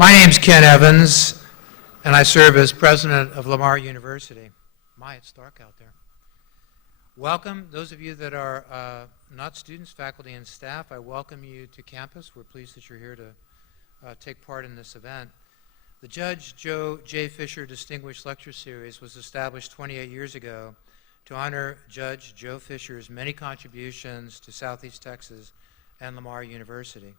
My name's Ken Evans, and I serve as president of Lamar University. It's dark out there. Welcome, those of you that are not students, faculty, and staff. I welcome you to campus. We're pleased that you're here to take part in this event. The Judge Joe J. Fisher Distinguished Lecture Series was established 28 years ago to honor Judge Joe Fisher's many contributions to Southeast Texas and Lamar University.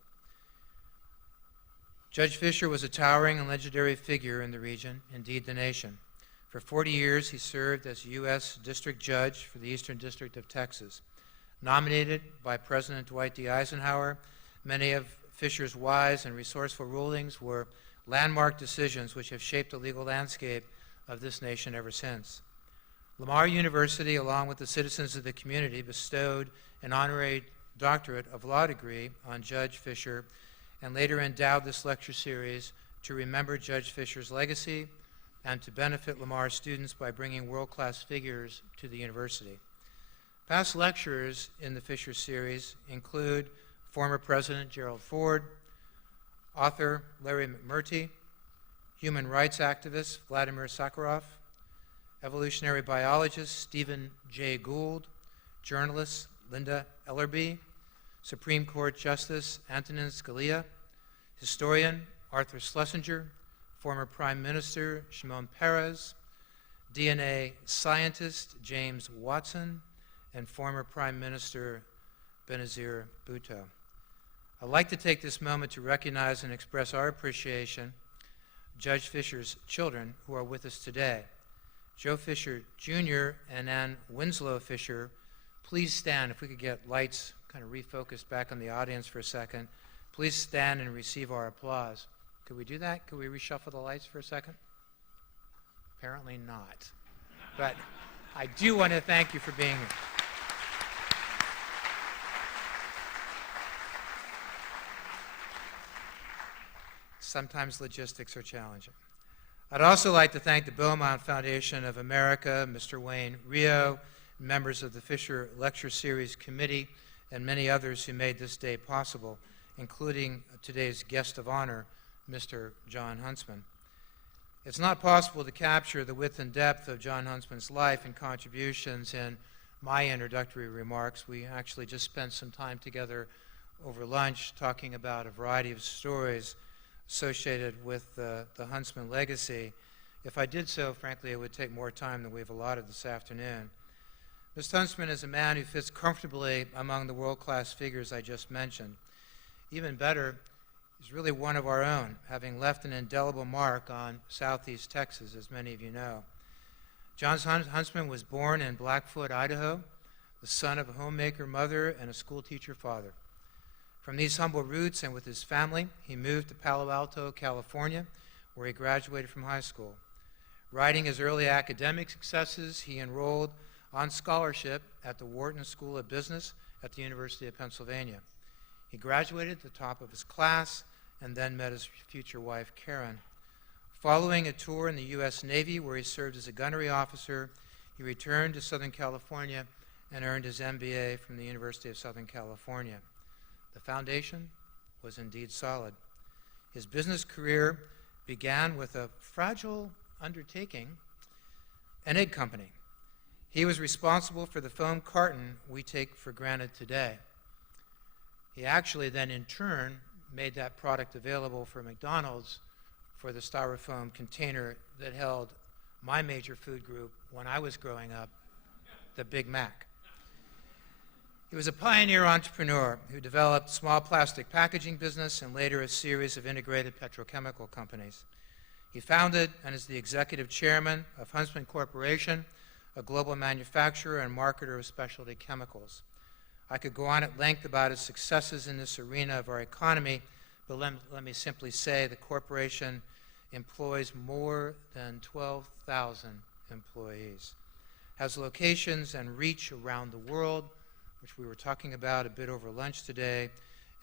Judge Fisher was a towering and legendary figure in the region, indeed the nation. For 40 years, he served as U.S. District Judge for the Eastern District of Texas. Nominated by President Dwight D. Eisenhower, many of Fisher's wise and resourceful rulings were landmark decisions which have shaped the legal landscape of this nation ever since. Lamar University, along with the citizens of the community, bestowed an honorary doctorate of law degree on Judge Fisher and later endowed this lecture series to remember Judge Fisher's legacy and to benefit Lamar students by bringing world-class figures to the university. Past lecturers in the Fisher series include former President Gerald Ford, author Larry McMurtry, human rights activist Vladimir Sakharov, evolutionary biologist Stephen Jay Gould, journalist Linda Ellerby, Supreme Court Justice Antonin Scalia, historian Arthur Schlesinger, former Prime Minister Shimon Peres, DNA scientist James Watson, and former Prime Minister Benazir Bhutto. I'd like to take this moment to recognize and express our appreciation Judge Fisher's children who are with us today. Joe Fisher Jr. and Ann Winslow Fisher, please stand. If we could get lights kind of refocused back on the audience for a second. Please stand and receive our applause. Could we do that? Could we reshuffle the lights for a second? Apparently not. But I do want to thank you for being here. Sometimes logistics are challenging. I'd also like to thank the Beaumont Foundation of America, Mr. Wayne Rio, members of the Fisher Lecture Series Committee, and many others who made this day possible, including today's guest of honor, Mr. Jon Huntsman. It's not possible to capture the width and depth of Jon Huntsman's life and contributions in my introductory remarks. We actually just spent some time together over lunch talking about a variety of stories associated with the Huntsman legacy. If I did so, frankly, it would take more time than we've allotted this afternoon. Mr. Huntsman is a man who fits comfortably among the world-class figures I just mentioned. Even better, he's really one of our own, having left an indelible mark on Southeast Texas, as many of you know. Jon Huntsman was born in Blackfoot, Idaho, the son of a homemaker mother and a schoolteacher father. From these humble roots and with his family, he moved to Palo Alto, California, where he graduated from high school. Riding his early academic successes, he enrolled on scholarship at the Wharton School of Business at the University of Pennsylvania. He graduated at the top of his class and then met his future wife, Karen. Following a tour in the U.S. Navy where he served as a gunnery officer, he returned to Southern California and earned his MBA from the University of Southern California. The foundation was indeed solid. His business career began with a fragile undertaking, an egg company. He was responsible for the foam carton we take for granted today. He actually then, in turn, made that product available for McDonald's for the styrofoam container that held my major food group when I was growing up, the Big Mac. He was a pioneer entrepreneur who developed small plastic packaging business and later a series of integrated petrochemical companies. He founded and is the executive chairman of Huntsman Corporation, a global manufacturer and marketer of specialty chemicals. I could go on at length about his successes in this arena of our economy, but let me simply say the corporation employs more than 12,000 employees, has locations and reach around the world, which we were talking about a bit over lunch today,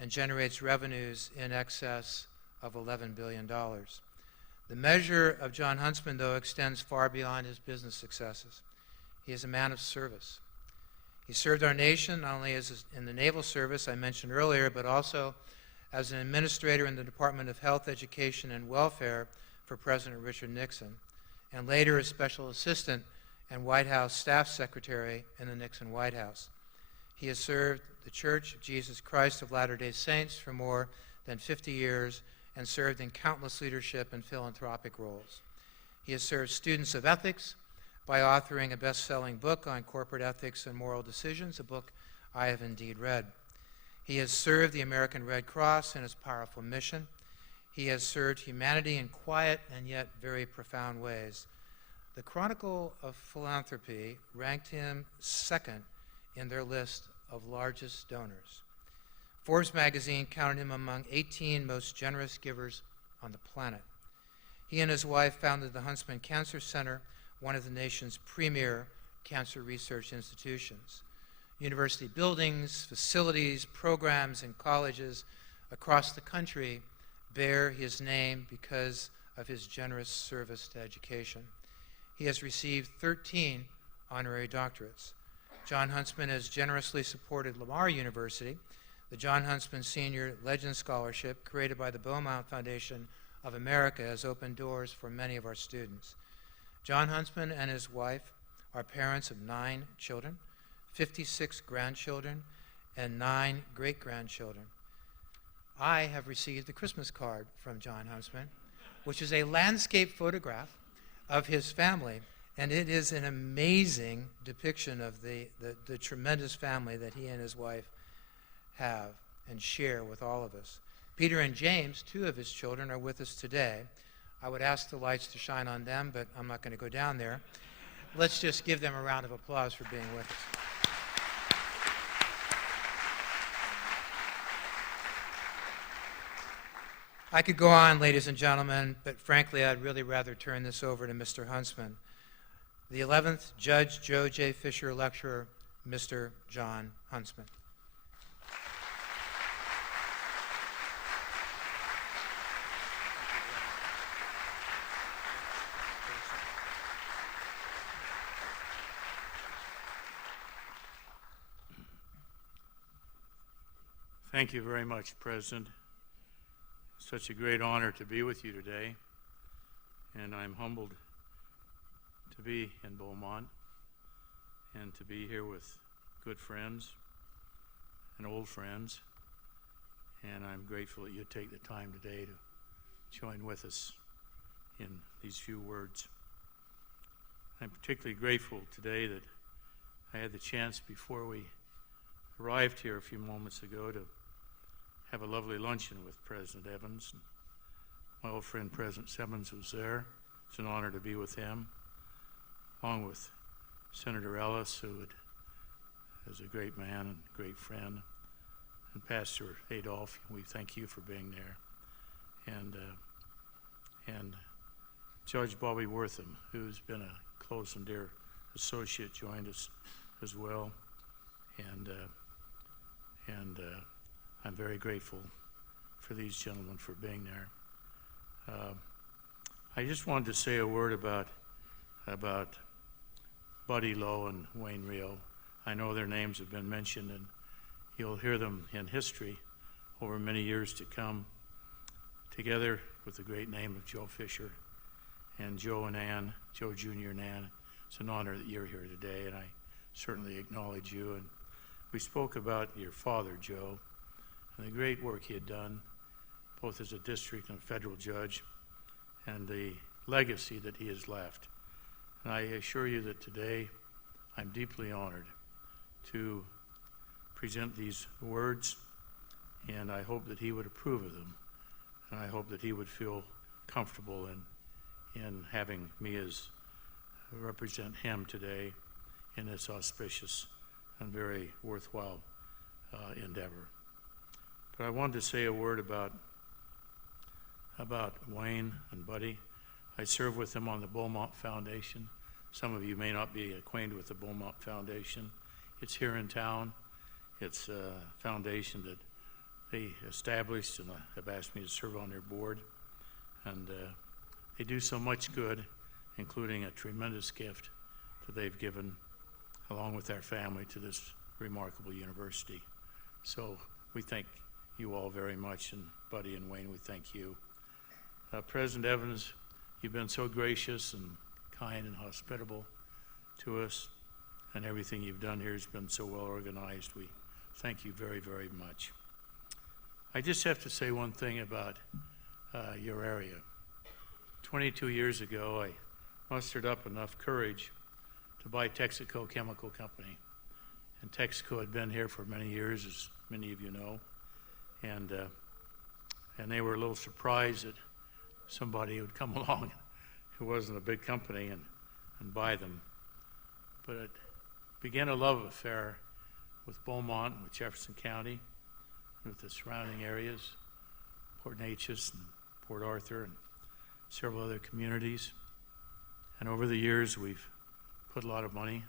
and generates revenues in excess of $11 billion. The measure of Jon Huntsman, though, extends far beyond his business successes. He is a man of service. He served our nation not only in the naval service I mentioned earlier, but also as an administrator in the Department of Health, Education, and Welfare for President Richard Nixon, and later as special assistant and White House staff secretary in the Nixon White House. He has served the Church of Jesus Christ of Latter-day Saints for more than 50 years and served in countless leadership and philanthropic roles. He has served students of ethics by authoring a best-selling book on corporate ethics and moral decisions, a book I have indeed read. He has served the American Red Cross in its powerful mission. He has served humanity in quiet and yet very profound ways. The Chronicle of Philanthropy ranked him second in their list of largest donors. Forbes magazine counted him among 18 most generous givers on the planet. He and his wife founded the Huntsman Cancer Center, one of the nation's premier cancer research institutions. University buildings, facilities, programs, and colleges across the country bear his name because of his generous service to education. He has received 13 honorary doctorates. Jon Huntsman has generously supported Lamar University. The Jon Huntsman Senior Legend Scholarship, created by the Beaumont Foundation of America, has opened doors for many of our students. Jon Huntsman and his wife are parents of 9 children, 56 grandchildren, and 9 great-grandchildren. I have received a Christmas card from Jon Huntsman, which is a landscape photograph of his family, and it is an amazing depiction of the tremendous family that he and his wife have and share with all of us. Peter and James, 2 of his children, are with us today. I would ask the lights to shine on them, but I'm not going to go down there. Let's just give them a round of applause for being with us. I could go on, ladies and gentlemen, but frankly, I'd really rather turn this over to Mr. Huntsman. The 11th Judge Joe J. Fisher Lecturer, Mr. Jon Huntsman. Thank you very much, President. Such a great honor to be with you today, and I'm humbled to be in Beaumont and to be here with good friends and old friends, and I'm grateful that you take the time today to join with us in these few words. I'm particularly grateful today that I had the chance before we arrived here a few moments ago to have a lovely luncheon with President Evans. My old friend President Simmons was there. It's an honor to be with him, along with Senator Ellis, who is a great man and great friend, and Pastor Adolph. We thank you for being there, and Judge Bobby Wortham, who's been a close and dear associate, joined us as well, and I'm very grateful for these gentlemen for being there. I just wanted to say a word about Buddy Lowe and Wayne Rio. I know their names have been mentioned, and you'll hear them in history over many years to come, together with the great name of Joe Fisher and Joe and Ann, Joe Jr. and Ann. It's an honor that you're here today, and I certainly acknowledge you. And we spoke about your father, Joe, and the great work he had done, both as a district and a federal judge, and the legacy that he has left. And I assure you that today I'm deeply honored to present these words, and I hope that he would approve of them, and I hope that he would feel comfortable in having me as represent him today in this auspicious and very worthwhile endeavor. But I wanted to say a word about Wayne and Buddy. I serve with them on the Beaumont Foundation. Some of you may not be acquainted with the Beaumont Foundation. It's here in town. It's a foundation that they established and have asked me to serve on their board. And they do so much good, including a tremendous gift that they've given, along with their family, to this remarkable university. So we thank you all very much, and Buddy and Wayne, we thank you. President Evans, you've been so gracious and kind and hospitable to us, and everything you've done here has been so well organized. We thank you very, very much. I just have to say one thing about your area. 22 years ago, I mustered up enough courage to buy Texaco Chemical Company. And Texaco had been here for many years, as many of you know. And they were a little surprised that somebody would come along who wasn't a big company and buy them. But it began a love affair with Beaumont, with Jefferson County, with the surrounding areas, Port Neches and Port Arthur and several other communities. And over the years, we've put a lot of money,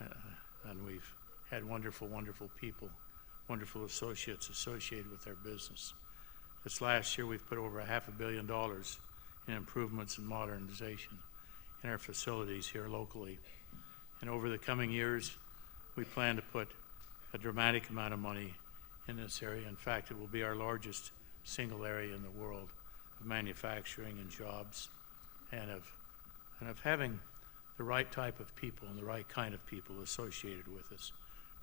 and we've had wonderful, wonderful people, wonderful associates associated with our business. This last year, we've put over $500 million in improvements and modernization in our facilities here locally. And over the coming years, we plan to put a dramatic amount of money in this area. In fact, it will be our largest single area in the world of manufacturing and jobs, and of having the right type of people and the right kind of people associated with us,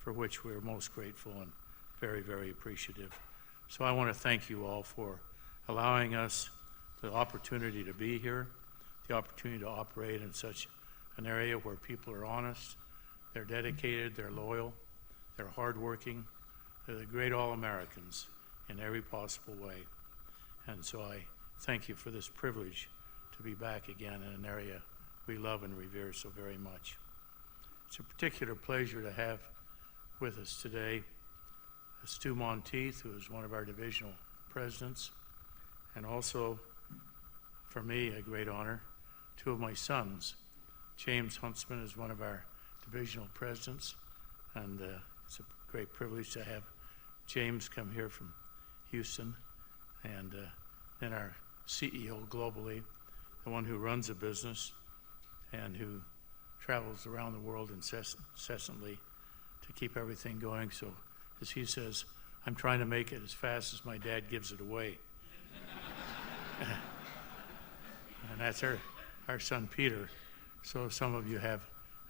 for which we're most grateful and very, very appreciative. So I want to thank you all for allowing us the opportunity to be here, the opportunity to operate in such an area where people are honest, they're dedicated, they're loyal, they're hardworking, they're the great all-Americans in every possible way. And so I thank you for this privilege to be back again in an area we love and revere so very much. It's a particular pleasure to have with us today Stu Monteith, who is one of our divisional presidents, and also, for me, a great honor, two of my sons. James Huntsman is one of our divisional presidents, and it's a great privilege to have James come here from Houston, and then our CEO globally, the one who runs a business and who travels around the world incessantly to keep everything going. So, as he says, I'm trying to make it as fast as my dad gives it away. And that's our son Peter. So if some of you have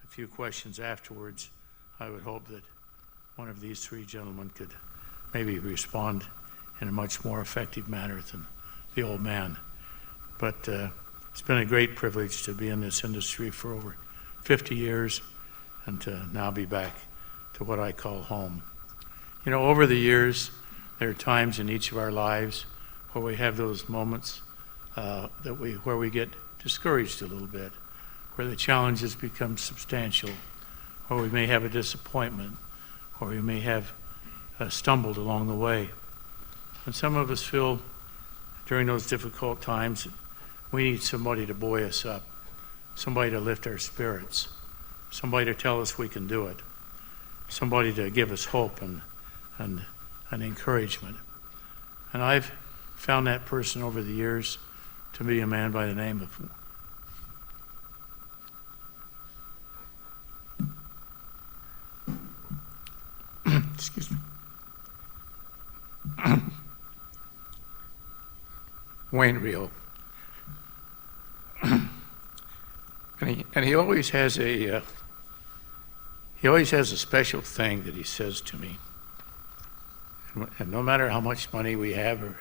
a few questions afterwards, I would hope that one of these three gentlemen could maybe respond in a much more effective manner than the old man. But it's been a great privilege to be in this industry for over 50 years and to now be back to what I call home. You know, over the years, there are times in each of our lives where we have those moments where we get discouraged a little bit, where the challenges become substantial, or we may have a disappointment, or we may have stumbled along the way. And some of us feel during those difficult times we need somebody to buoy us up, somebody to lift our spirits, somebody to tell us we can do it, somebody to give us hope and encouragement. And I've found that person over the years to be a man by the name of excuse me, Wayne Rio. And he always has a special thing that he says to me. And no matter how much money we have or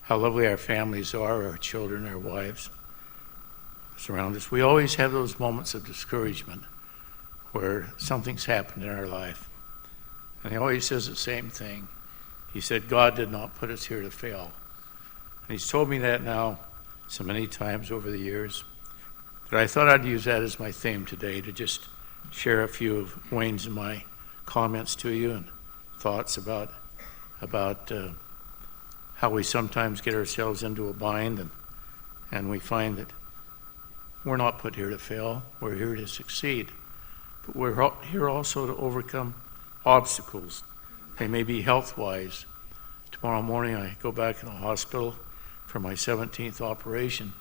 how lovely our families are, our children, our wives surround us, we always have those moments of discouragement where something's happened in our life. And he always says the same thing. He said, God did not put us here to fail. And he's told me that now so many times over the years that I thought I'd use that as my theme today to just share a few of Wayne's and my comments to you and thoughts about how we sometimes get ourselves into a bind and we find that we're not put here to fail, we're here to succeed. But we're here also to overcome obstacles. They may be health-wise. Tomorrow morning I go back in the hospital for my 17th operation.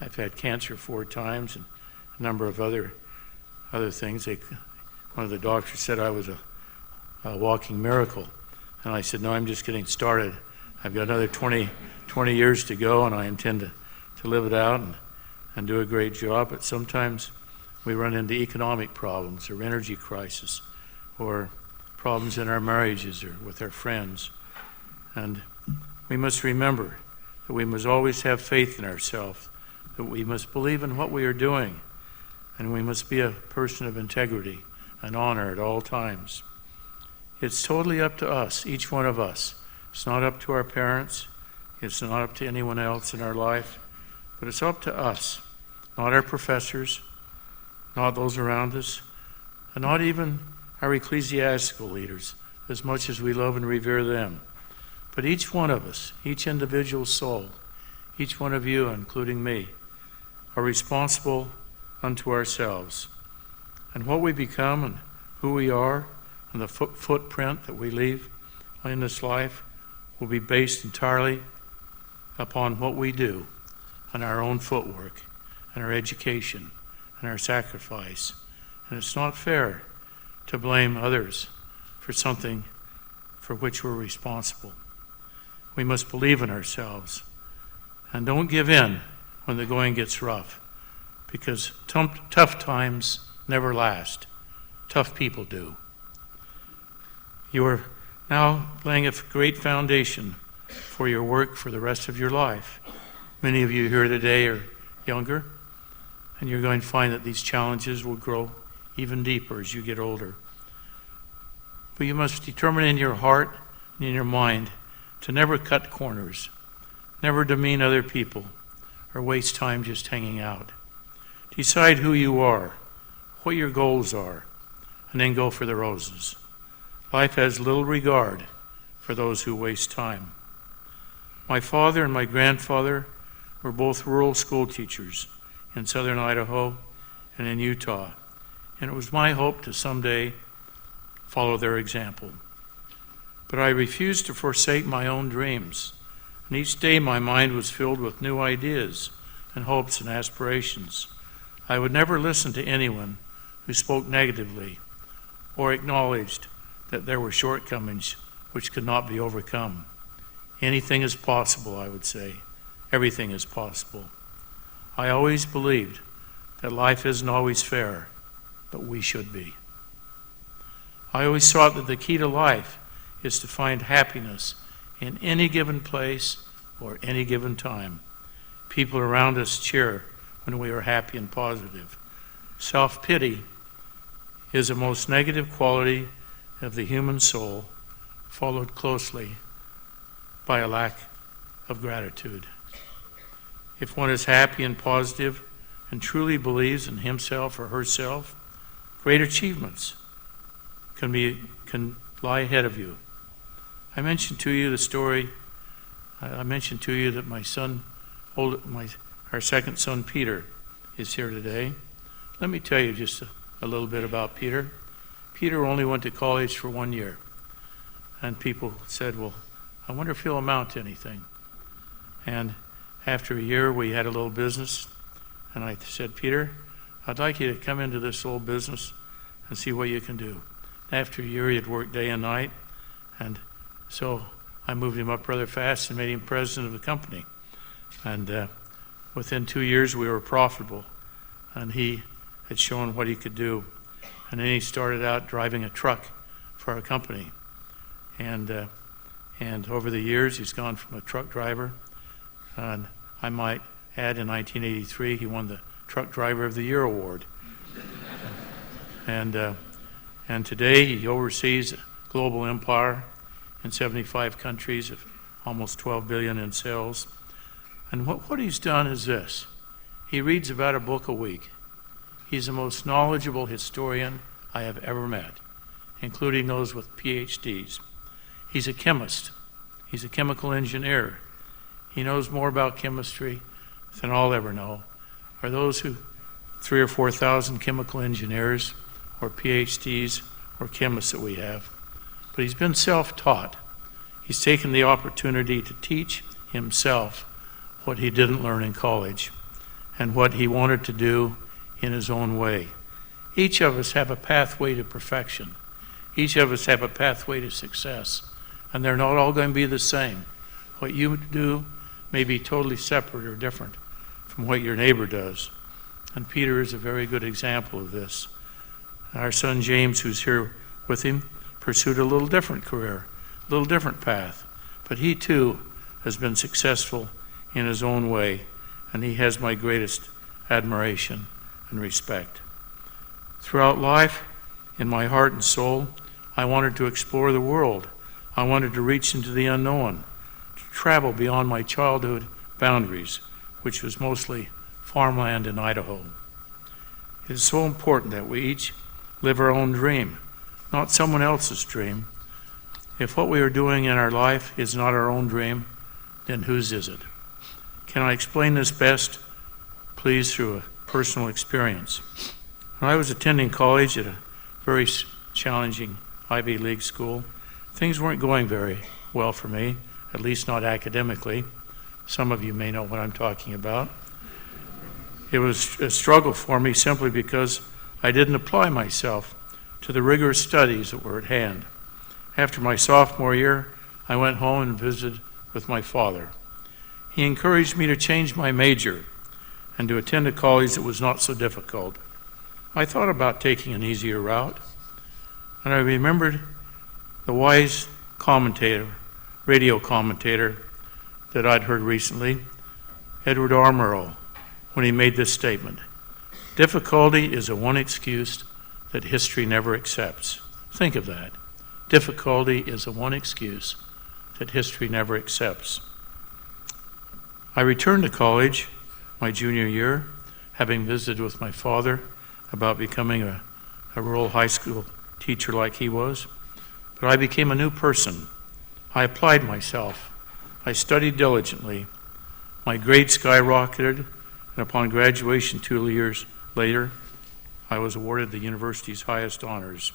I've had cancer 4 times and a number of other things. One of the doctors said I was a walking miracle. And I said, no, I'm just getting started. I've got another 20 years to go, and I intend to live it out and do a great job. But sometimes we run into economic problems or energy crisis or problems in our marriages or with our friends. And we must remember that we must always have faith in ourselves, that we must believe in what we are doing, and we must be a person of integrity and honor at all times. It's totally up to us, each one of us. It's not up to our parents. It's not up to anyone else in our life. But it's up to us, not our professors, not those around us, and not even our ecclesiastical leaders, as much as we love and revere them. But each one of us, each individual soul, each one of you, including me, are responsible unto ourselves. And what we become and who we are and the footprint that we leave in this life will be based entirely upon what we do and our own footwork and our education and our sacrifice. And it's not fair to blame others for something for which we're responsible. We must believe in ourselves and don't give in when the going gets rough, because tough times never last. Tough people do. You are now laying a great foundation for your work for the rest of your life. Many of you here today are younger, and you're going to find that these challenges will grow even deeper as you get older. But you must determine in your heart and in your mind to never cut corners, never demean other people, or waste time just hanging out. Decide who you are, what your goals are, and then go for the roses. Life has little regard for those who waste time. My father and my grandfather were both rural school teachers in southern Idaho and in Utah, and it was my hope to someday follow their example. But I refused to forsake my own dreams, and each day my mind was filled with new ideas and hopes and aspirations. I would never listen to anyone who spoke negatively or acknowledged that there were shortcomings which could not be overcome. Anything is possible, I would say. Everything is possible. I always believed that life isn't always fair, but we should be. I always thought that the key to life is to find happiness in any given place or any given time. People around us cheer when we are happy and positive. Self-pity is the most negative quality of the human soul, followed closely by a lack of gratitude. If one is happy and positive and truly believes in himself or herself, great achievements can lie ahead of you. I mentioned to you the story. I mentioned to you that our second son Peter is here today. Let me tell you just a little bit about Peter. Peter only went to college for 1 year, and people said, well, I wonder if he'll amount to anything. And after a year, we had a little business, and I said, Peter, I'd like you to come into this little business and see what you can do. After a year, he'd worked day and night, and so I moved him up rather fast and made him president of the company. And within 2 years, we were profitable, and he had shown what he could do. And then he started out driving a truck for our company. And over the years, he's gone from a truck driver, and I might add, in 1983, he won the Truck Driver of the Year award. And today, he oversees a global empire in 75 countries of almost $12 billion in sales. And what he's done is this. He reads about a book a week. He's the most knowledgeable historian I have ever met, including those with PhDs. He's a chemist. He's a chemical engineer. He knows more about chemistry than I'll ever know. Are those 3,000 or 4,000 chemical engineers or PhDs or chemists that we have? But he's been self-taught. He's taken the opportunity to teach himself what he didn't learn in college and what he wanted to do in his own way. Each of us have a pathway to perfection. Each of us have a pathway to success. and they're not all going to be the same. What you do may be totally separate or different from what your neighbor does. And Peter is a very good example of this. Our son James, who's here with him, pursued a little different career, a little different path. But he too has been successful in his own way, and he has my greatest admiration and respect. Throughout life, in my heart and soul, I wanted to explore the world. I wanted to reach into the unknown, to travel beyond my childhood boundaries, which was mostly farmland in Idaho. It is so important that we each live our own dream, not someone else's dream. If what we are doing in our life is not our own dream, then whose is it? Can I explain this best, please, through a personal experience? When I was attending college at a very challenging Ivy League school, things weren't going very well for me, at least not academically. Some of you may know what I'm talking about. It was a struggle for me simply because I didn't apply myself to the rigorous studies that were at hand. After my sophomore year, I went home and visited with my father. He encouraged me to change my major and to attend a college that was not so difficult. I thought about taking an easier route, and I remembered the wise commentator, radio commentator that I'd heard recently, Edward R. Murrow, when he made this statement: difficulty is the one excuse that history never accepts. Think of that. Difficulty is the one excuse that history never accepts. I returned to college my junior year, having visited with my father about becoming a rural high school teacher like he was. But I became a new person. I applied myself. I studied diligently. My grades skyrocketed, and upon graduation 2 years later, I was awarded the university's highest honors.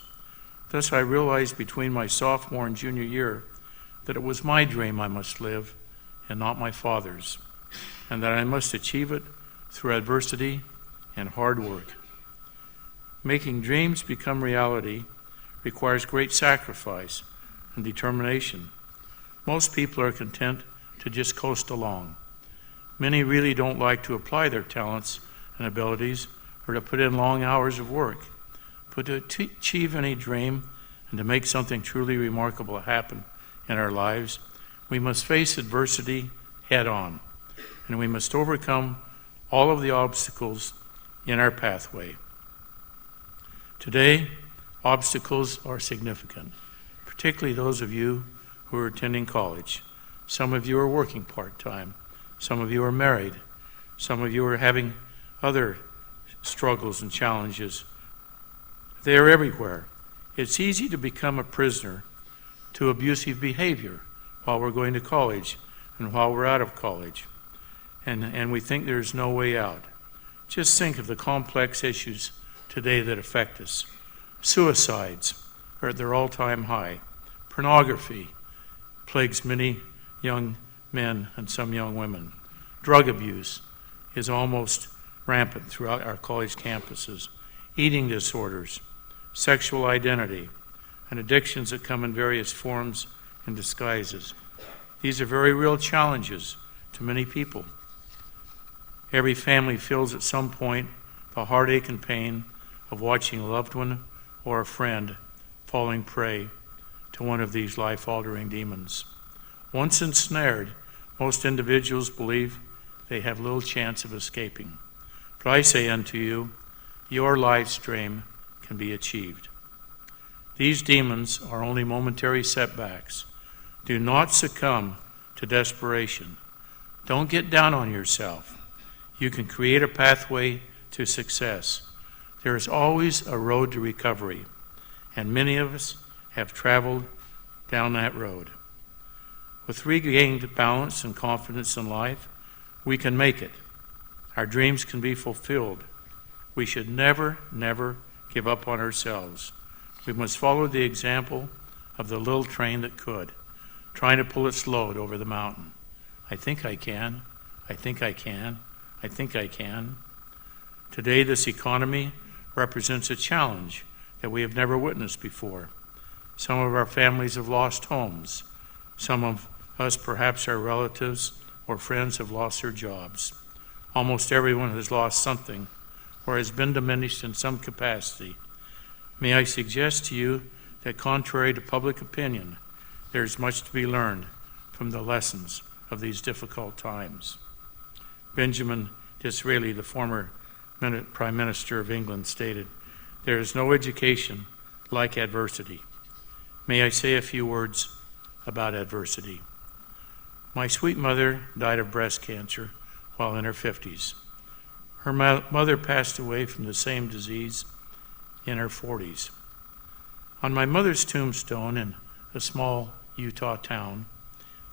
Thus, I realized between my sophomore and junior year that it was my dream I must live and not my father's, and that I must achieve it through adversity and hard work. Making dreams become reality requires great sacrifice and determination. Most people are content to just coast along. Many really don't like to apply their talents and abilities or to put in long hours of work. But to achieve any dream and to make something truly remarkable happen in our lives, we must face adversity head on, and we must overcome all of the obstacles in our pathway. Today, obstacles are significant, particularly those of you who are attending college. Some of you are working part-time. Some of you are married. Some of you are having other struggles and challenges. They are everywhere. It's easy to become a prisoner to abusive behavior while we're going to college and while we're out of college. And we think there's no way out. Just think of the complex issues today that affect us. Suicides are at their all-time high. Pornography plagues many young men and some young women. Drug abuse is almost rampant throughout our college campuses. Eating disorders, sexual identity, and addictions that come in various forms and disguises. These are very real challenges to many people. Every family feels at some point the heartache and pain of watching a loved one or a friend falling prey to one of these life-altering demons. Once ensnared, most individuals believe they have little chance of escaping. But I say unto you, your life's dream can be achieved. These demons are only momentary setbacks. Do not succumb to desperation. Don't get down on yourself. You can create a pathway to success. There is always a road to recovery, and many of us have traveled down that road. With regained balance and confidence in life, we can make it. Our dreams can be fulfilled. We should never, never give up on ourselves. We must follow the example of the little train that could, trying to pull its load over the mountain. I think I can. I think I can. I think I can. Today, this economy represents a challenge that we have never witnessed before. Some of our families have lost homes. Some of us, perhaps our relatives or friends, have lost their jobs. Almost everyone has lost something or has been diminished in some capacity. May I suggest to you that contrary to public opinion, there is much to be learned from the lessons of these difficult times. Benjamin Disraeli, the former Prime Minister of England, stated, "There is no education like adversity." May I say a few words about adversity? My sweet mother died of breast cancer while in her 50s. Her mother passed away from the same disease in her 40s. On my mother's tombstone in a small Utah town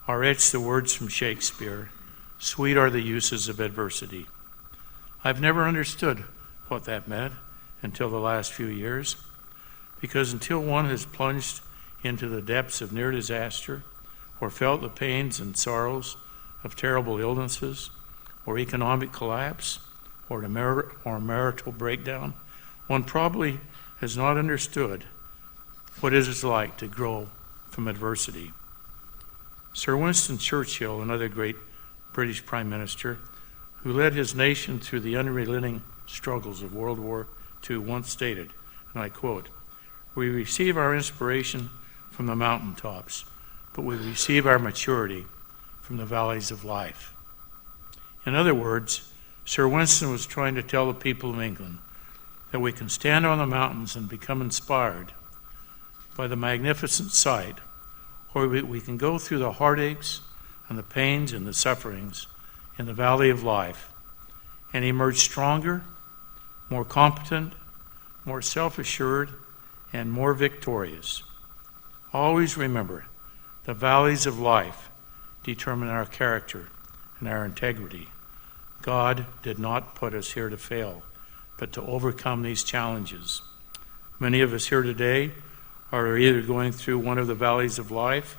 are etched the words from Shakespeare, "Sweet are the uses of adversity." I've never understood what that meant until the last few years, because until one has plunged into the depths of near disaster or felt the pains and sorrows of terrible illnesses or economic collapse or marital breakdown, one probably has not understood what it is like to grow from adversity. Sir Winston Churchill, another great British Prime Minister, who led his nation through the unrelenting struggles of World War II, once stated, and I quote, "We receive our inspiration from the mountaintops, but we receive our maturity from the valleys of life." In other words, Sir Winston was trying to tell the people of England that we can stand on the mountains and become inspired by the magnificent sight, or we can go through the heartaches and the pains and the sufferings in the valley of life and emerge stronger, more competent, more self-assured, and more victorious. Always remember, the valleys of life determine our character and our integrity. God did not put us here to fail, but to overcome these challenges. Many of us here today are either going through one of the valleys of life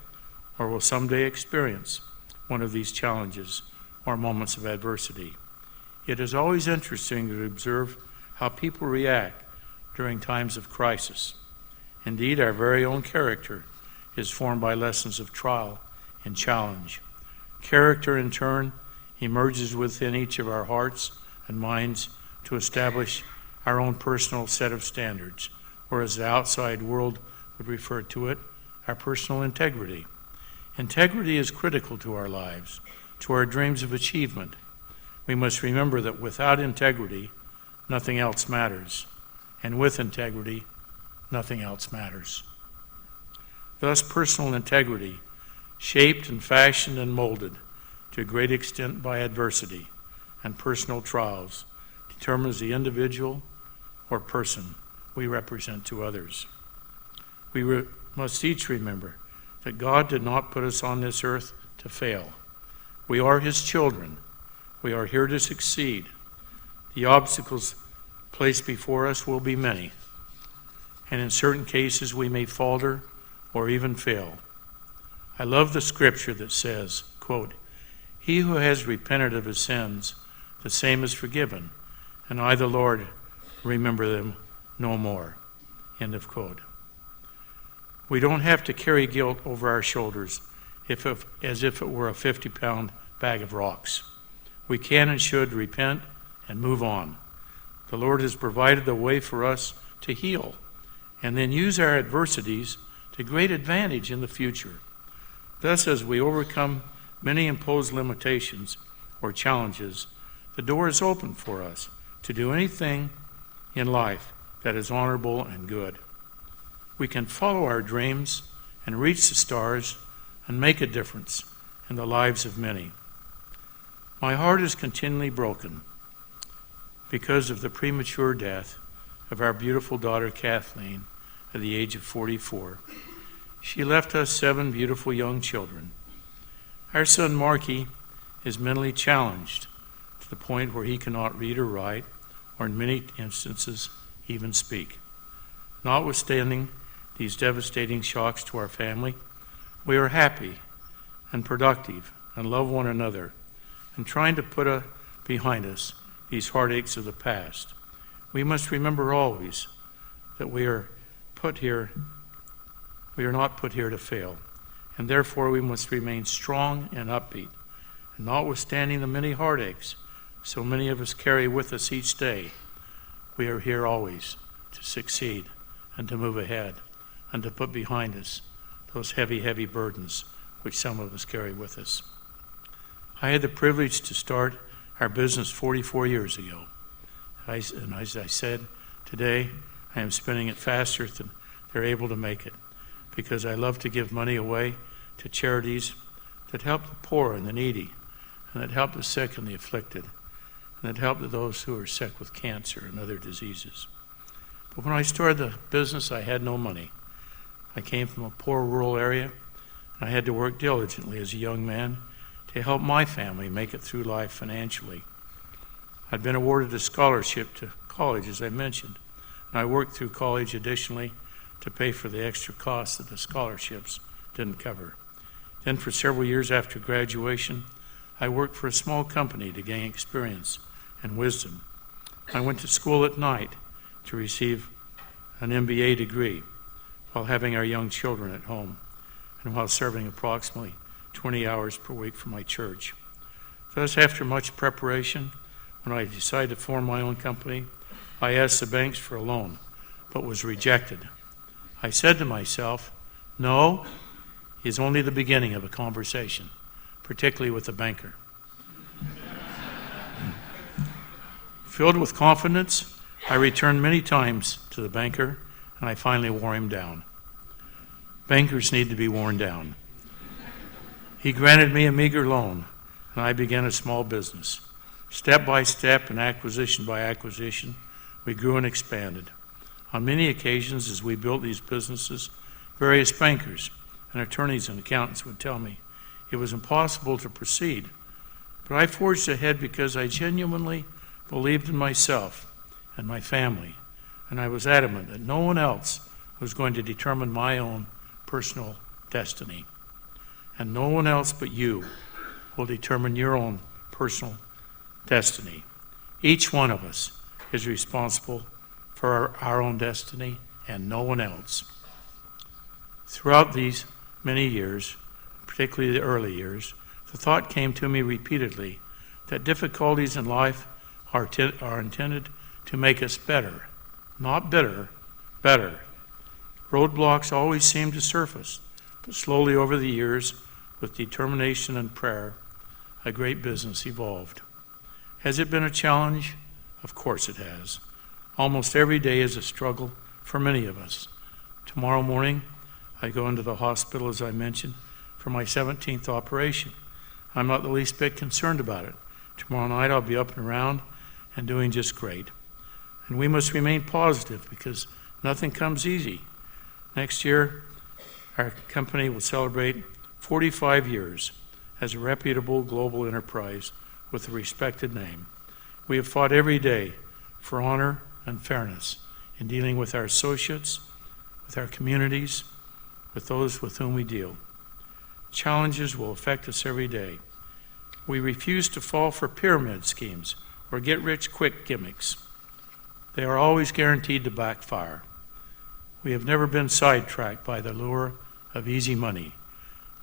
or will someday experience one of these challenges or moments of adversity. It is always interesting to observe how people react during times of crisis. Indeed, our very own character is formed by lessons of trial and challenge. Character, in turn, emerges within each of our hearts and minds to establish our own personal set of standards, or as the outside world would refer to it, our personal integrity. Integrity is critical to our lives, to our dreams of achievement. We must remember that without integrity, nothing else matters, and with integrity, nothing else matters. Thus, personal integrity, shaped and fashioned and molded to a great extent by adversity and personal trials, determines the individual or person we represent to others. We must each remember that God did not put us on this earth to fail. We are His children. We are here to succeed. The obstacles placed before us will be many, and in certain cases we may falter or even fail. I love the scripture that says, quote, "He who has repented of his sins, the same is forgiven, and I, the Lord, remember them no more." End of quote. We don't have to carry guilt over our shoulders as if it were a 50-pound bag of rocks. We can and should repent and move on. The Lord has provided the way for us to heal and then use our adversities to great advantage in the future. Thus, as we overcome many imposed limitations or challenges, the door is open for us to do anything in life that is honorable and good. We can follow our dreams and reach the stars and make a difference in the lives of many. My heart is continually broken because of the premature death of our beautiful daughter Kathleen at the age of 44. She left us 7 beautiful young children. Our son Marky is mentally challenged to the point where he cannot read or write, or in many instances even speak. Notwithstanding these devastating shocks to our family, we are happy and productive and love one another and trying to put behind us these heartaches of the past. We must remember always that we are not put here to fail, and therefore we must remain strong and upbeat. And notwithstanding the many heartaches so many of us carry with us each day, we are here always to succeed and to move ahead and to put behind us those heavy, heavy burdens which some of us carry with us. I had the privilege to start our business 44 years ago. And as I said, today I am spending it faster than they're able to make it, because I love to give money away to charities that help the poor and the needy, and that help the sick and the afflicted, and that help those who are sick with cancer and other diseases. But when I started the business, I had no money. I came from a poor rural area, and I had to work diligently as a young man to help my family make it through life financially. I'd been awarded a scholarship to college, as I mentioned, and I worked through college additionally to pay for the extra costs that the scholarships didn't cover. Then for several years after graduation, I worked for a small company to gain experience and wisdom. I went to school at night to receive an MBA degree while having our young children at home and while serving approximately 20 hours per week for my church. Thus, after much preparation, when I decided to form my own company, I asked the banks for a loan, but was rejected. I said to myself, no is only the beginning of a conversation, particularly with a banker. Filled with confidence, I returned many times to the banker, and I finally wore him down. Bankers need to be worn down. He granted me a meager loan, and I began a small business. Step by step and acquisition by acquisition, we grew and expanded. On many occasions, as we built these businesses, various bankers and attorneys and accountants would tell me it was impossible to proceed. But I forged ahead because I genuinely believed in myself and my family, and I was adamant that no one else was going to determine my own personal destiny. And no one else but you will determine your own personal destiny. Each one of us is responsible for our own destiny and no one else. Throughout these many years, particularly the early years, the thought came to me repeatedly that difficulties in life are intended to make us better, not bitter, better. Roadblocks always seem to surface, but slowly over the years, with determination and prayer, a great business evolved. Has it been a challenge? Of course it has. Almost every day is a struggle for many of us. Tomorrow morning, I go into the hospital, as I mentioned, for my 17th operation. I'm not the least bit concerned about it. Tomorrow night, I'll be up and around and doing just great. And we must remain positive because nothing comes easy. Next year, our company will celebrate 45 years as a reputable global enterprise with a respected name. We have fought every day for honor and fairness in dealing with our associates, with our communities, with those with whom we deal. Challenges will affect us every day. We refuse to fall for pyramid schemes or get-rich-quick gimmicks. They are always guaranteed to backfire. We have never been sidetracked by the lure of easy money.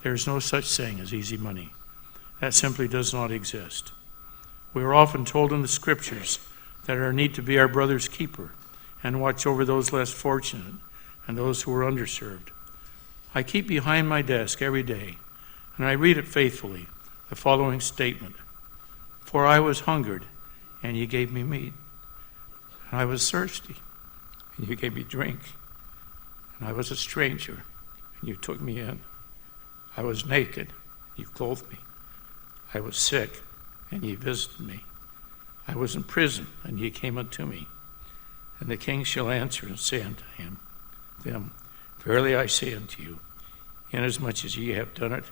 There is no such thing as easy money. That simply does not exist. We are often told in the scriptures that our need to be our brother's keeper and watch over those less fortunate and those who are underserved. I keep behind my desk every day, and I read it faithfully, the following statement: "For I was hungered, and you gave me meat. And I was thirsty, and you gave me drink. And I was a stranger, and you took me in. I was naked, and you clothed me. I was sick, and ye visited me. I was in prison, and ye came unto me. And the king shall answer and say unto them, Verily I say unto you, inasmuch as ye have done it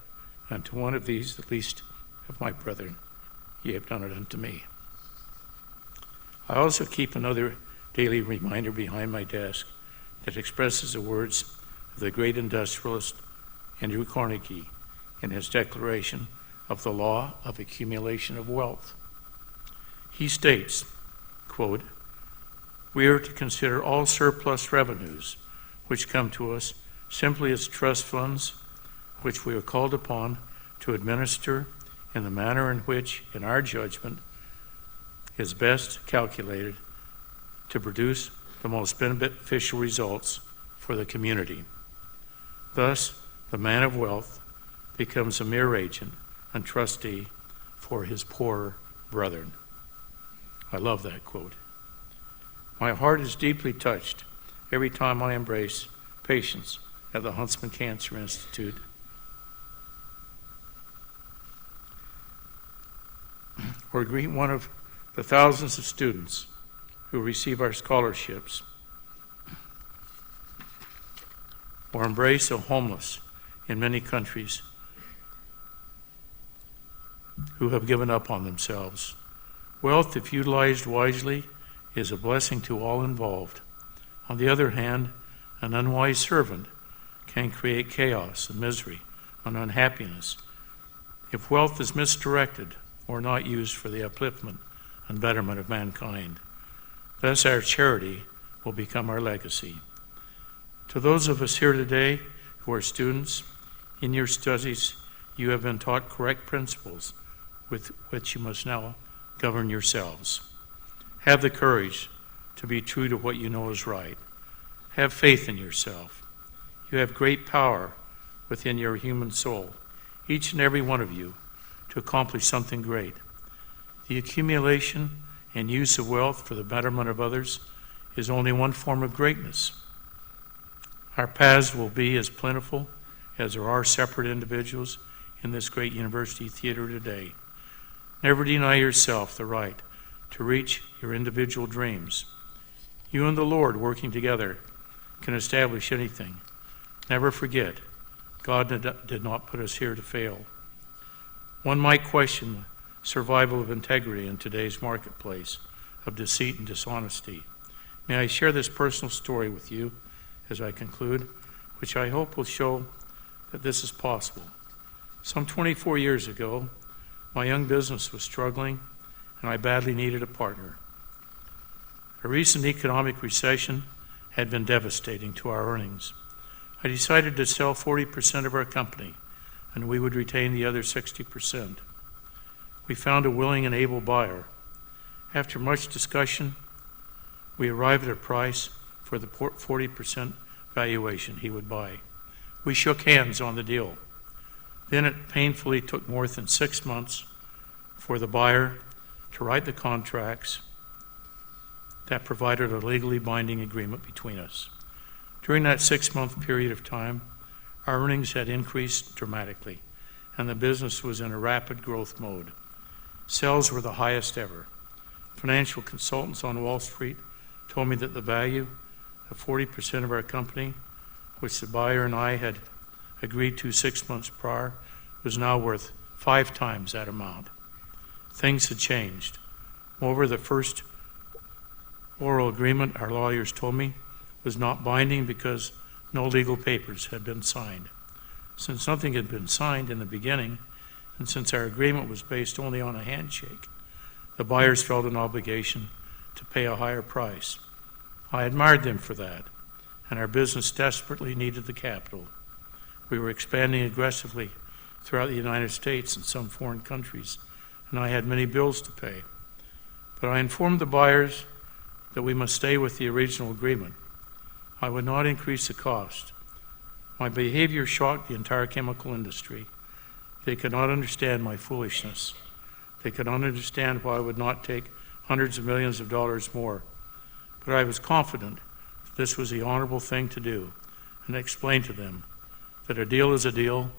unto one of these, the least of my brethren, ye have done it unto me." I also keep another daily reminder behind my desk that expresses the words of the great industrialist Andrew Carnegie in his declaration of the law of accumulation of wealth. He states, quote, "We are to consider all surplus revenues which come to us simply as trust funds which we are called upon to administer in the manner in which, in our judgment, is best calculated to produce the most beneficial results for the community. Thus, the man of wealth becomes a mere agent and trustee for his poorer brethren. I love that quote. My heart is deeply touched every time I embrace patients at the Huntsman Cancer Institute or greet one of the thousands of students who receive our scholarships, or embrace the homeless in many countries who have given up on themselves. Wealth, if utilized wisely, is a blessing to all involved. On the other hand, an unwise servant can create chaos and misery and unhappiness if wealth is misdirected or not used for the upliftment and betterment of mankind. Thus, our charity will become our legacy. To those of us here today who are students, in your studies, you have been taught correct principles with which you must now govern yourselves. Have the courage to be true to what you know is right. Have faith in yourself. You have great power within your human soul, each and every one of you, to accomplish something great. The accumulation and use of wealth for the betterment of others is only one form of greatness. Our paths will be as plentiful as there are separate individuals in this great university theater today. Never deny yourself the right to reach your individual dreams. You and the Lord working together can establish anything. Never forget, God did not put us here to fail. One might question the survival of integrity in today's marketplace of deceit and dishonesty. May I share this personal story with you as I conclude, which I hope will show that this is possible. Some 24 years ago, my young business was struggling, and I badly needed a partner. A recent economic recession had been devastating to our earnings. I decided to sell 40% of our company, and we would retain the other 60%. We found a willing and able buyer. After much discussion, we arrived at a price for the 40% valuation he would buy. We shook hands on the deal. Then it painfully took more than 6 months for the buyer to write the contracts that provided a legally binding agreement between us. During that 6-month period of time, our earnings had increased dramatically, and the business was in a rapid growth mode. Sales were the highest ever. Financial consultants on Wall Street told me that the value of 40% of our company, which the buyer and I had agreed to 6 months prior, was now worth 5 times that amount. Things had changed. Moreover, the first oral agreement, our lawyers told me, was not binding because no legal papers had been signed. Since nothing had been signed in the beginning, and since our agreement was based only on a handshake, the buyers felt an obligation to pay a higher price. I admired them for that, and our business desperately needed the capital. We were expanding aggressively throughout the United States and some foreign countries, and I had many bills to pay. But I informed the buyers that we must stay with the original agreement. I would not increase the cost. My behavior shocked the entire chemical industry. They could not understand my foolishness. They could not understand why I would not take hundreds of millions of dollars more. But I was confident that this was the honorable thing to do, and explained to them that a deal is a deal,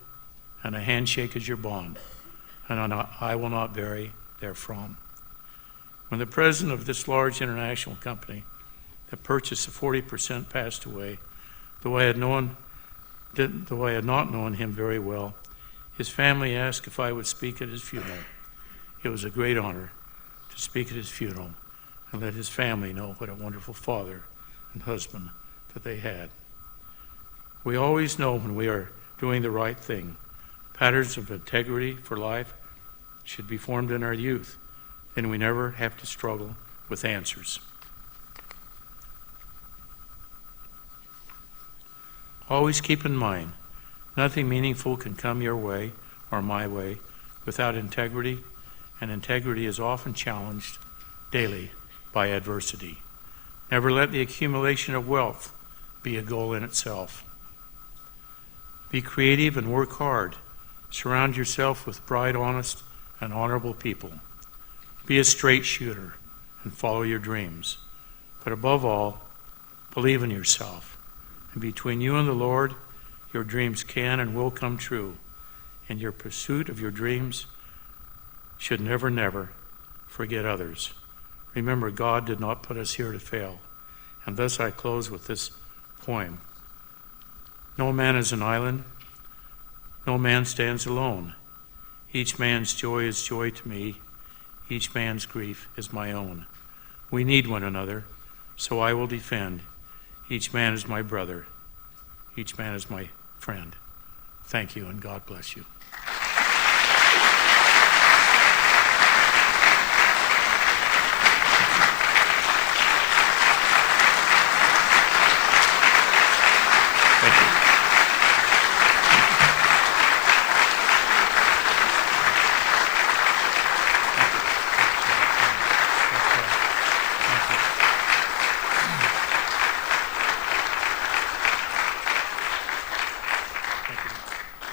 and a handshake is your bond, and I will not vary therefrom. When the president of this large international company that purchased the 40% passed away, though I had not known him very well, his family asked if I would speak at his funeral. It was a great honor to speak at his funeral and let his family know what a wonderful father and husband that they had. We always know when we are doing the right thing. Patterns of integrity for life should be formed in our youth. Then we never have to struggle with answers. Always keep in mind Nothing meaningful can come your way or my way without integrity, and integrity is often challenged daily by adversity. Never let the accumulation of wealth be a goal in itself. Be creative and work hard. Surround yourself with bright, honest, and honorable people. Be a straight shooter and follow your dreams. But above all, believe in yourself. And between you and the Lord, your dreams can and will come true. In your pursuit of your dreams, should never, never forget others. Remember, God did not put us here to fail. And thus I close with this poem. No man is an island. No man stands alone. Each man's joy is joy to me. Each man's grief is my own. We need one another, so I will defend. Each man is my brother. Each man is my friend. Thank you, and God bless you.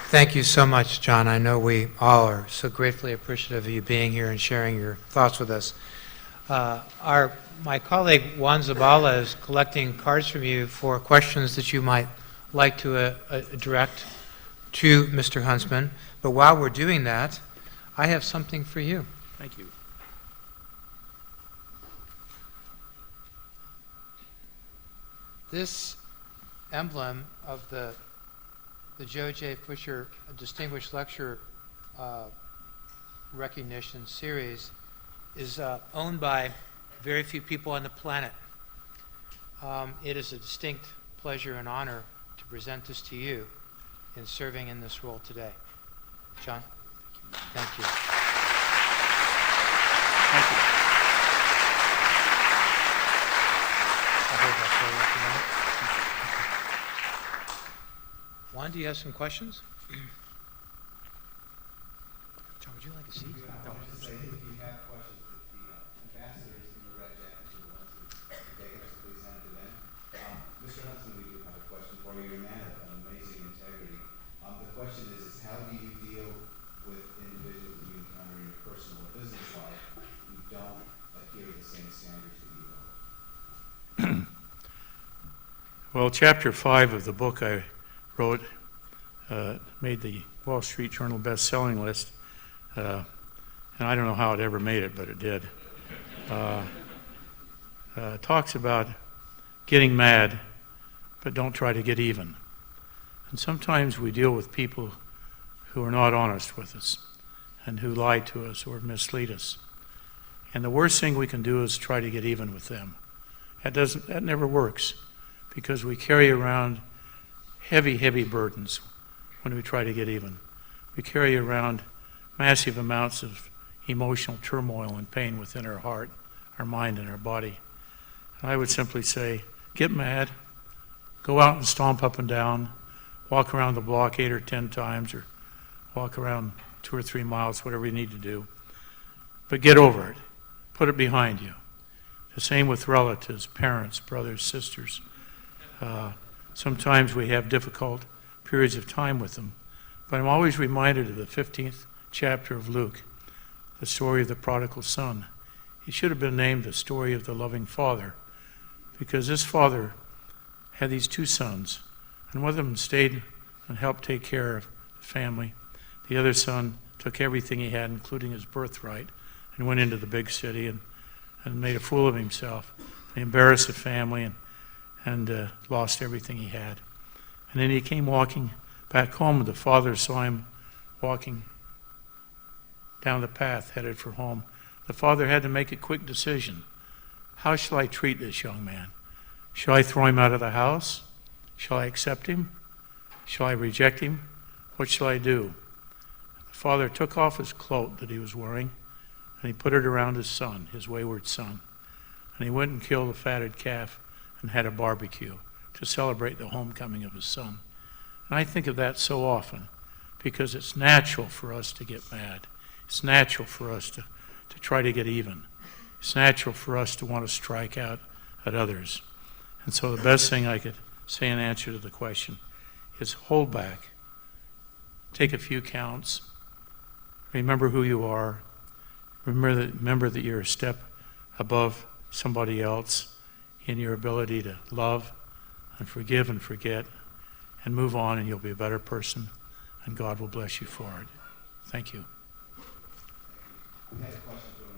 Thank you so much, John. I know we all are so gratefully appreciative of you being here and sharing your thoughts with us. My colleague Juan Zabala is collecting cards from you for questions that you might like to direct to Mr. Huntsman. But while we're doing that, I have something for you. Thank you. This emblem of the Joe J. Fisher Distinguished Lecturer Recognition Series is owned by very few people on the planet. It is a distinct pleasure and honor to present this to you in serving in this role today. John, thank you. Thank you. I'll hold that for you if you want. Juan, do you have some questions? John, would you like a seat? I wanted to say, if you have questions, the ambassadors in the red jackets are the ones who take it, so please hand it in. Mr. Huntsman, we do have a question for you. You're a man of an amazing integrity. The question is how do you deal with individuals that you encounter in your personal or business life who don't adhere to the same standards that you hold? Well, chapter 5 of the book I wrote made the Wall Street Journal best-selling list, and I don't know how it ever made it, but it did. Talks about getting mad, but don't try to get even. And sometimes we deal with people who are not honest with us and who lie to us or mislead us. And the worst thing we can do is try to get even with them. That never works, because we carry around heavy, heavy burdens when we try to get even. We carry around massive amounts of emotional turmoil and pain within our heart, our mind, and our body. And I would simply say, get mad, go out and stomp up and down, walk around the block 8 or 10 times, or walk around 2 or 3 miles, whatever you need to do. But get over it. Put it behind you. The same with relatives, parents, brothers, sisters. Sometimes we have difficult periods of time with them. But I'm always reminded of the 15th chapter of Luke, the story of the prodigal son. He should have been named the story of the loving father, because this father had these 2 sons, and one of them stayed and helped take care of the family. The other son took everything he had, including his birthright, and went into the big city and made a fool of himself. He embarrassed the family and lost everything he had. And then he came walking back home, and the father saw him walking down the path headed for home. The father had to make a quick decision. How shall I treat this young man? Shall I throw him out of the house? Shall I accept him? Shall I reject him? What shall I do? The father took off his cloak that he was wearing, and he put it around his son, his wayward son. And he went and killed a fatted calf and had a barbecue to celebrate the homecoming of his son. And I think of that so often because it's natural for us to get mad. It's natural for us to try to get even. It's natural for us to want to strike out at others. And so the best thing I could say in answer to the question is hold back. Take a few counts. Remember who you are. Remember that you're a step above somebody else in your ability to love and forgive and forget and move on, and you'll be a better person, and God will bless you for it. Thank you. We had a question from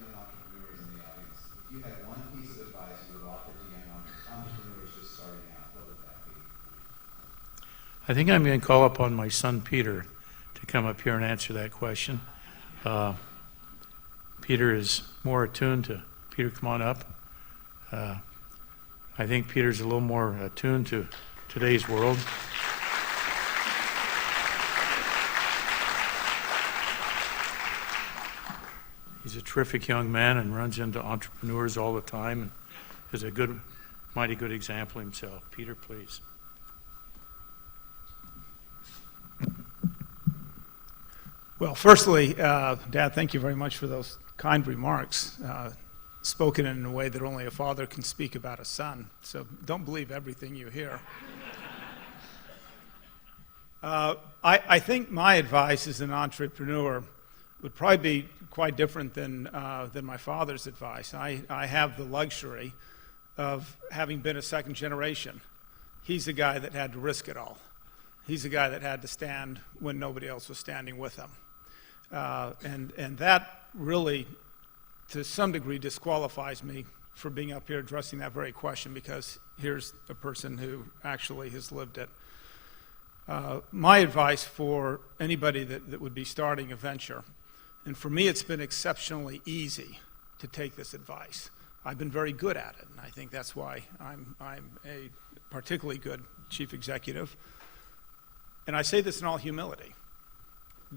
young entrepreneurs in the audience. If you had one piece of advice you would offer to young entrepreneurs just starting out, what would that be? I think I'm going to call upon my son Peter to come up here and answer that question. Peter is more attuned to, Peter, come on up. I think Peter's a little more attuned to today's world. He's a terrific young man and runs into entrepreneurs all the time and is a good, mighty good example himself. Peter, please. Well, firstly, Dad, thank you very much for those kind remarks, spoken in a way that only a father can speak about a son. So don't believe everything you hear. I think my advice as an entrepreneur would probably be quite different than my father's advice. I have the luxury of having been a second generation. He's the guy that had to risk it all. He's the guy that had to stand when nobody else was standing with him. And that really, to some degree, disqualifies me for being up here addressing that very question, because here's a person who actually has lived it. My advice for anybody that would be starting a venture, and for me it's been exceptionally easy to take this advice. I've been very good at it, and I think that's why I'm a particularly good chief executive. And I say this in all humility,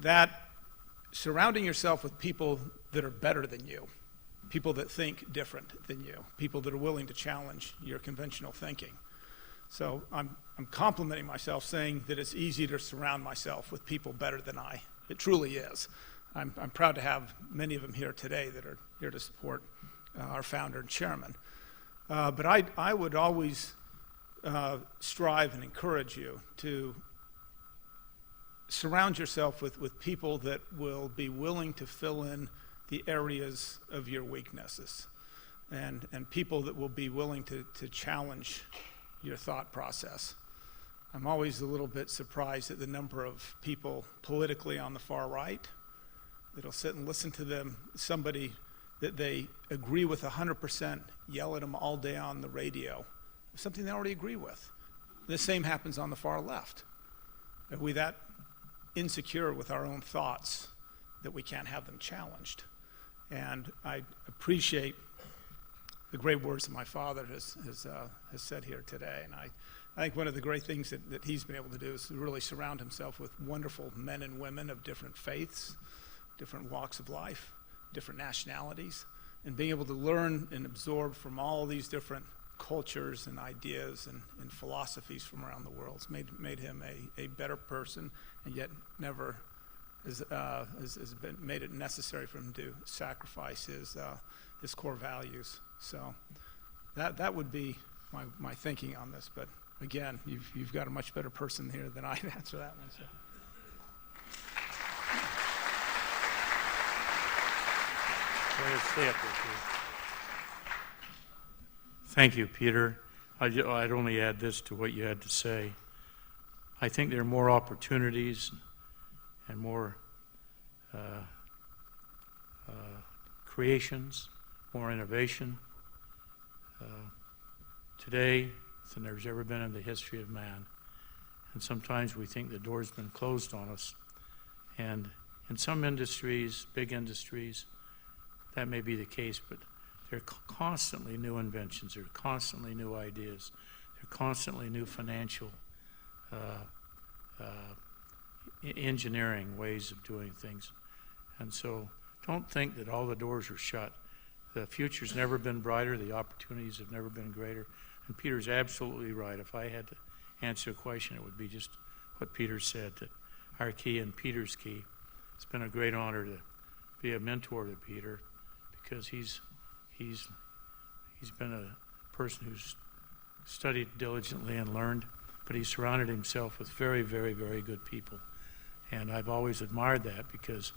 that surrounding yourself with people that are better than you, people that think different than you, people that are willing to challenge your conventional thinking. So I'm complimenting myself, saying that it's easy to surround myself with people better than I. It truly is. I'm proud to have many of them here today that are here to support our founder and chairman. But I would always strive and encourage you to surround yourself with people that will be willing to fill in the areas of your weaknesses, and people that will be willing to challenge your thought process. I'm always a little bit surprised at the number of people politically on the far right that'll sit and listen to them, somebody that they agree with 100%, yell at them all day on the radio, something they already agree with. The same happens on the far left. Are we that insecure with our own thoughts that we can't have them challenged? And I appreciate the great words that my father has said here today. And I think one of the great things that he's been able to do is to really surround himself with wonderful men and women of different faiths, different walks of life, different nationalities, and being able to learn and absorb from all these different cultures and ideas and philosophies from around the world. It's made him a better person, and yet never has been made it necessary for him to sacrifice his core values. So that would be my thinking on this. But again, you've got a much better person here than I to answer that one. So. Stay up there, please. Thank you, Peter. I'd only add this to what you had to say. I think there are more opportunities and more creations, more innovation today than there's ever been in the history of man. And sometimes we think the door's been closed on us. And in some industries, big industries, that may be the case, but there are constantly new inventions, there are constantly new ideas, there are constantly new financial engineering ways of doing things. And so don't think that all the doors are shut. The future's never been brighter, the opportunities have never been greater. And Peter's absolutely right. If I had to answer a question, it would be just what Peter said, that our key and Peter's key. It's been a great honor to be a mentor to Peter, because he's been a person who's studied diligently and learned, but he surrounded himself with very, very, very good people. And I've always admired that, because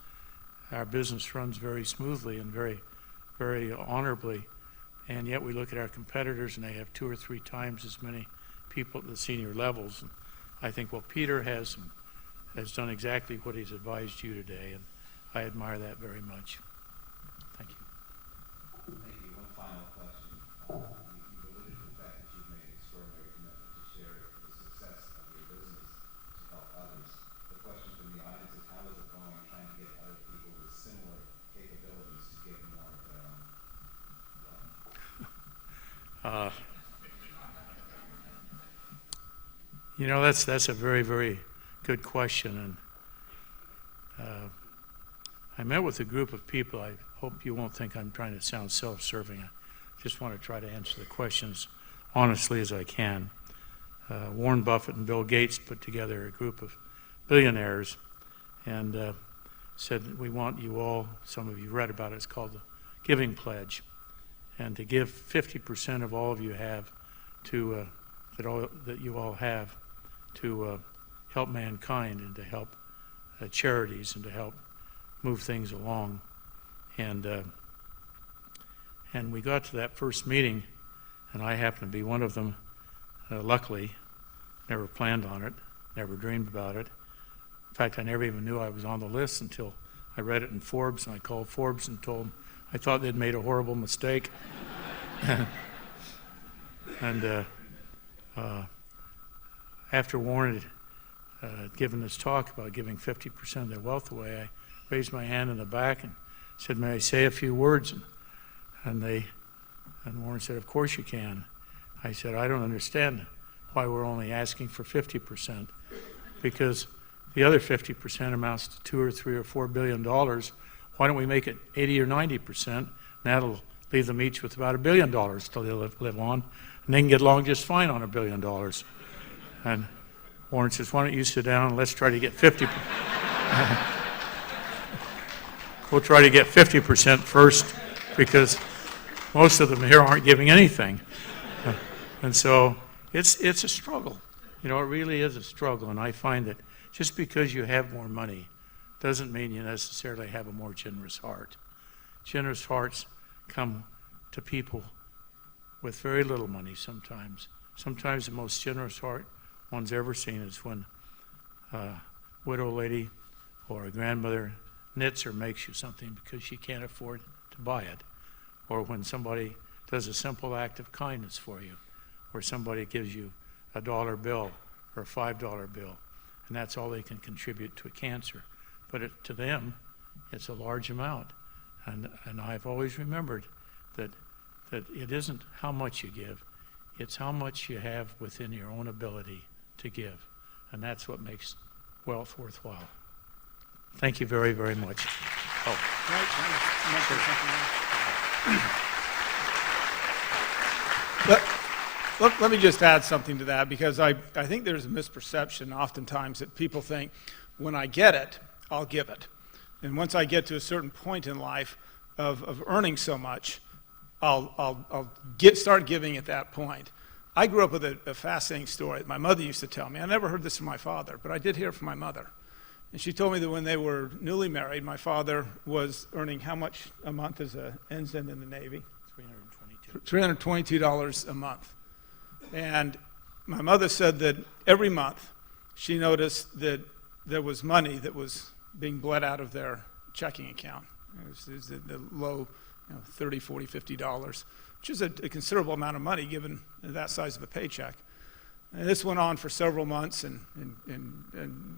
our business runs very smoothly and very, very honorably. And yet we look at our competitors and they have 2 or 3 times as many people at the senior levels. And I think, well, Peter has done exactly what he's advised you today, and I admire that very much. Thank you. Thank you. One final question. You've alluded to the fact that you've made an extraordinary commitment to share the success of your business to help others. The question from the audience is, how is it going trying to get other people with similar capabilities to give more of their own? That's a very, very good question. And I met with a group of people. I hope you won't think I'm trying to sound self-serving. I just want to try to answer the questions honestly as I can. Warren Buffett and Bill Gates put together a group of billionaires and said, we want you all, some of you read about it, it's called the Giving Pledge, and to give 50% of all of you have to, that you all have to help mankind and to help charities and to help move things along. And we got to that first meeting, and I happened to be one of them. Luckily, never planned on it, never dreamed about it. In fact, I never even knew I was on the list until I read it in Forbes, and I called Forbes and told them I thought they'd made a horrible mistake. And after Warren had given this talk about giving 50% of their wealth away, I raised my hand in the back and said, may I say a few words? And Warren said, of course you can. I said, I don't understand why we're only asking for 50%, because the other 50% amounts to $2 or $3 or $4 billion. Why don't we make it 80 or 90%? And that'll leave them each with about $1 billion to live on, and they can get along just fine on $1 billion. And Warren says, why don't you sit down and let's try to get 50%. We'll try to get 50% first, because most of them here aren't giving anything. And so it's a struggle. It really is a struggle. And I find that just because you have more money doesn't mean you necessarily have a more generous heart. Generous hearts come to people with very little money sometimes. Sometimes the most generous heart one's ever seen is when a widow lady or a grandmother knits or makes you something because she can't afford to buy it, or when somebody does a simple act of kindness for you, or somebody gives you a $1 bill or a $5 bill, and that's all they can contribute to a cancer. But to them, it's a large amount. And I've always remembered that it isn't how much you give, it's how much you have within your own ability to give. And that's what makes wealth worthwhile. Thank you very, very much. Oh. Let me just add something to that, because I think there's a misperception oftentimes that people think, when I get it, I'll give it. And once I get to a certain point in life of earning so much, I'll start giving at that point. I grew up with a fascinating story that my mother used to tell me. I never heard this from my father, but I did hear it from my mother. And she told me that when they were newly married, my father was earning how much a month as an ensign in the Navy? $322 a month. And my mother said that every month she noticed that there was money that was being bled out of their checking account. It was the low, $30, $40, $50, which is a considerable amount of money given that size of a paycheck. And this went on for several months and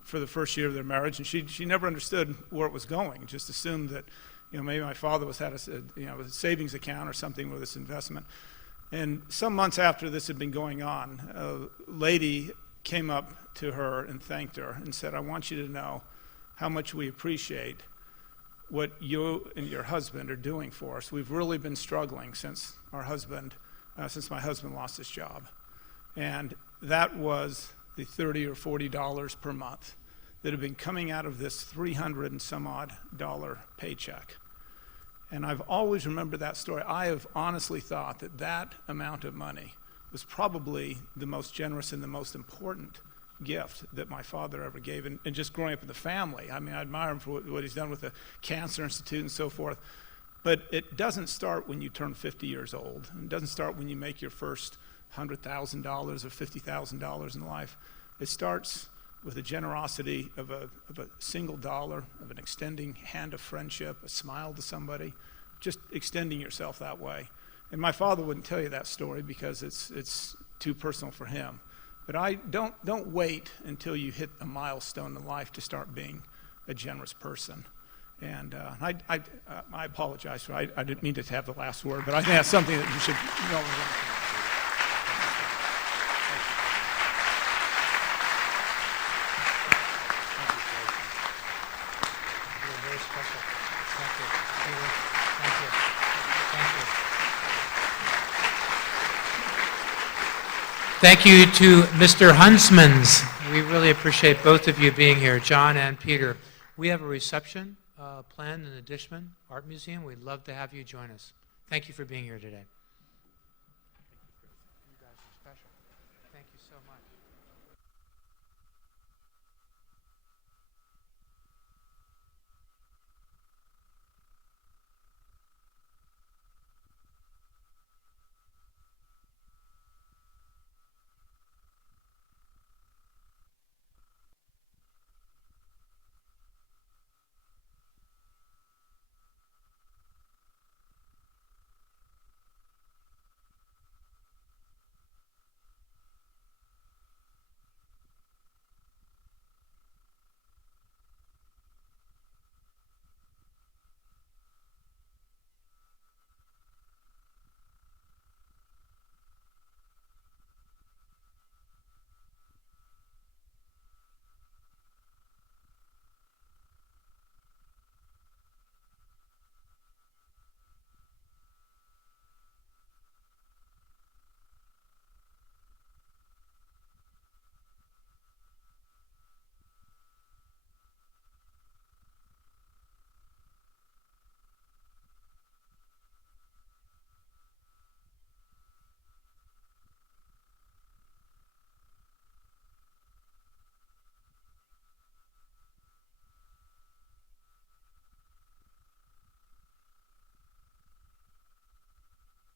for the first year of their marriage, and she never understood where it was going, just assumed that maybe my father had a savings account or something with this investment. And some months after this had been going on, a lady came up to her and thanked her and said, I want you to know how much we appreciate what you and your husband are doing for us. We've really been struggling since my husband lost his job. And that was the $30 or $40 per month that have been coming out of this $300 and some odd dollar paycheck. And I've always remembered that story. I have honestly thought that that amount of money was probably the most generous and the most important gift that my father ever gave. And just growing up in the family, I mean, I admire him for what he's done with the Cancer Institute and so forth. But it doesn't start when you turn 50 years old. It doesn't start when you make your first $100,000 or $50,000 in life. It starts with the generosity of a single dollar, of an extending hand of friendship, a smile to somebody, just extending yourself that way. And my father wouldn't tell you that story because it's too personal for him. But I don't wait until you hit a milestone in life to start being a generous person. And I apologize for I didn't mean to have the last word, but I think that's something that you should know. You're very special. Thank you. Thank you. Thank you. Thank you to Mr. Huntsman's. We really appreciate both of you being here, Jon and Peter. We have a reception planned in the Dishman Art Museum. We'd love to have you join us. Thank you for being here today. You guys are special. Thank you so much.